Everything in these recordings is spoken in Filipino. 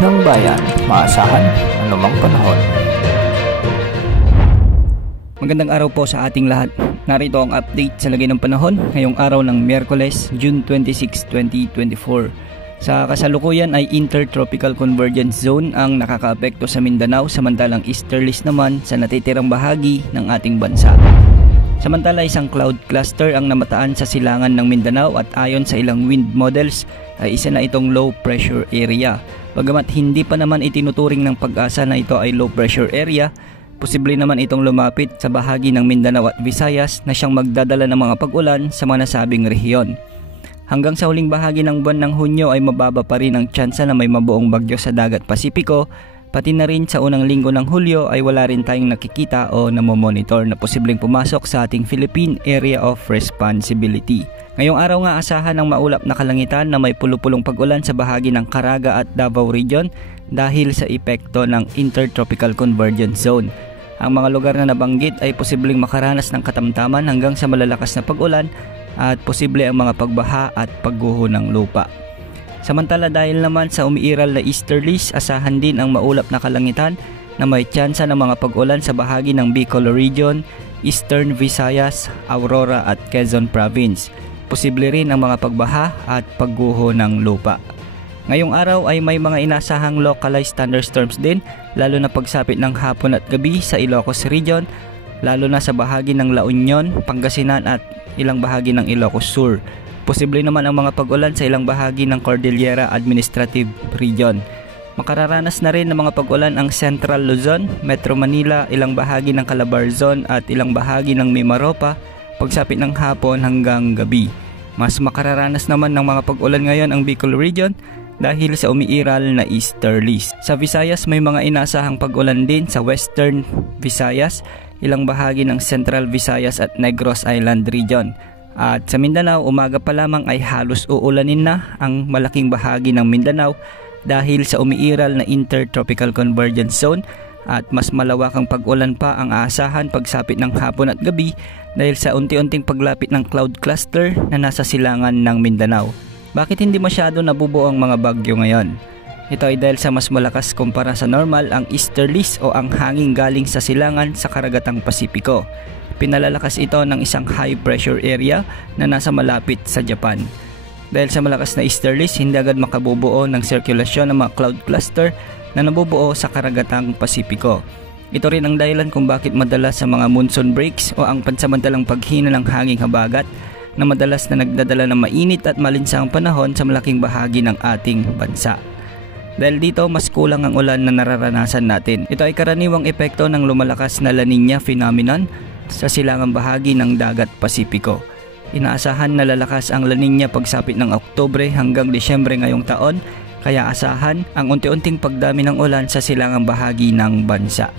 ng bayan, maasahan anumang panahon. Magandang araw po sa ating lahat. Narito ang update sa lagay ng panahon ngayong araw ng Miyerkules, June 26, 2024. Sa kasalukuyan ay Intertropical Convergence Zone ang nakakaapekto sa Mindanao, samantalang easterlies naman sa natitirang bahagi ng ating bansa. Samantala, isang cloud cluster ang namataan sa silangan ng Mindanao at ayon sa ilang wind models ay isa na itong low pressure area. Bagamat hindi pa naman itinuturing ng Pag-asa na ito ay low pressure area, posible naman itong lumapit sa bahagi ng Mindanao at Visayas na siyang magdadala ng mga pag-ulan sa mga nasabing rehiyon. Hanggang sa huling bahagi ng buwan ng Hunyo ay mababa pa rin ang tsansa na may mabuong bagyo sa dagat Pasipiko, pati na rin sa unang linggo ng Hulyo ay wala rin tayong nakikita o namomonitor na posibleng pumasok sa ating Philippine Area of Responsibility. Ngayong araw nga asahan ng maulap na kalangitan na may pulupulong pag-ulan sa bahagi ng Caraga at Davao Region dahil sa epekto ng Intertropical Convergence Zone. Ang mga lugar na nabanggit ay posibleng makaranas ng katamtaman hanggang sa malalakas na pag-ulan at posible ang mga pagbaha at pagguho ng lupa. Samantala, dahil naman sa umiiral na easterlies, asahan din ang maulap na kalangitan na may tsansa ng mga pag-ulan sa bahagi ng Bicol Region, Eastern Visayas, Aurora at Quezon Province. Posible rin ang mga pagbaha at pagguho ng lupa. Ngayong araw ay may mga inasahang localized thunderstorms din, lalo na pagsapit ng hapon at gabi sa Ilocos Region, lalo na sa bahagi ng La Union, Pangasinan at ilang bahagi ng Ilocos Sur. Posible naman ang mga pag-ulan sa ilang bahagi ng Cordillera Administrative Region. Makararanas na rin ng mga pag-ulan ang Central Luzon, Metro Manila, ilang bahagi ng Calabarzon at ilang bahagi ng Mimaropa pagsapit ng hapon hanggang gabi. Mas makararanas naman ng mga pag-ulan ngayon ang Bicol Region dahil sa umiiral na easterlies. Sa Visayas may mga inaasahang pag-ulan din sa Western Visayas, ilang bahagi ng Central Visayas at Negros Island Region. At sa Mindanao, umaga pa lamang ay halos uulanin na ang malaking bahagi ng Mindanao dahil sa umiiral na Intertropical Convergence Zone at mas malawakang pag-ulan pa ang aasahan pagsapit ng hapon at gabi dahil sa unti-unting paglapit ng cloud cluster na nasa silangan ng Mindanao. Bakit hindi masyado nabubuo ang mga bagyo ngayon? Ito ay dahil sa mas malakas kumpara sa normal ang easterlies o ang hangin galing sa silangan sa karagatang Pasipiko. Pinalalakas ito ng isang high pressure area na nasa malapit sa Japan. Dahil sa malakas na easterlies, hindi agad makabubuo ng sirkulasyon ng mga cloud cluster na nabubuo sa karagatang Pasipiko. Ito rin ang dahilan kung bakit madalas sa mga monsoon breaks o ang pansamantalang paghina ng hanging habagat na madalas na nagdadala ng mainit at malinsang panahon sa malaking bahagi ng ating bansa. Dahil dito, mas kulang ang ulan na nararanasan natin. Ito ay karaniwang epekto ng lumalakas na La Nina phenomenon sa silangang bahagi ng dagat Pasipiko. Inaasahan na lalakas ang La Nina pagsapit ng Oktubre hanggang Disyembre ngayong taon, kaya asahan ang unti-unting pagdami ng ulan sa silangang bahagi ng bansa.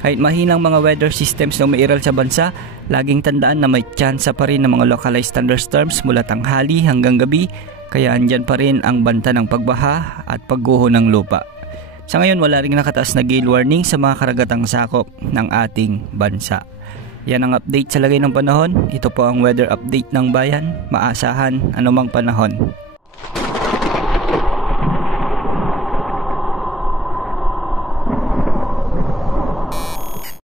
Kahit mahinang mga weather systems na umiiral sa bansa, laging tandaan na may tsansa pa rin ng mga localized thunderstorms mula tanghali hanggang gabi, kaya andyan pa rin ang banta ng pagbaha at pagguho ng lupa. Sa ngayon, wala ring nakataas na gale warning sa mga karagatang sakop ng ating bansa. Yan ang update sa lagay ng panahon. Ito po ang weather update ng bayan. Maasahan anumang panahon.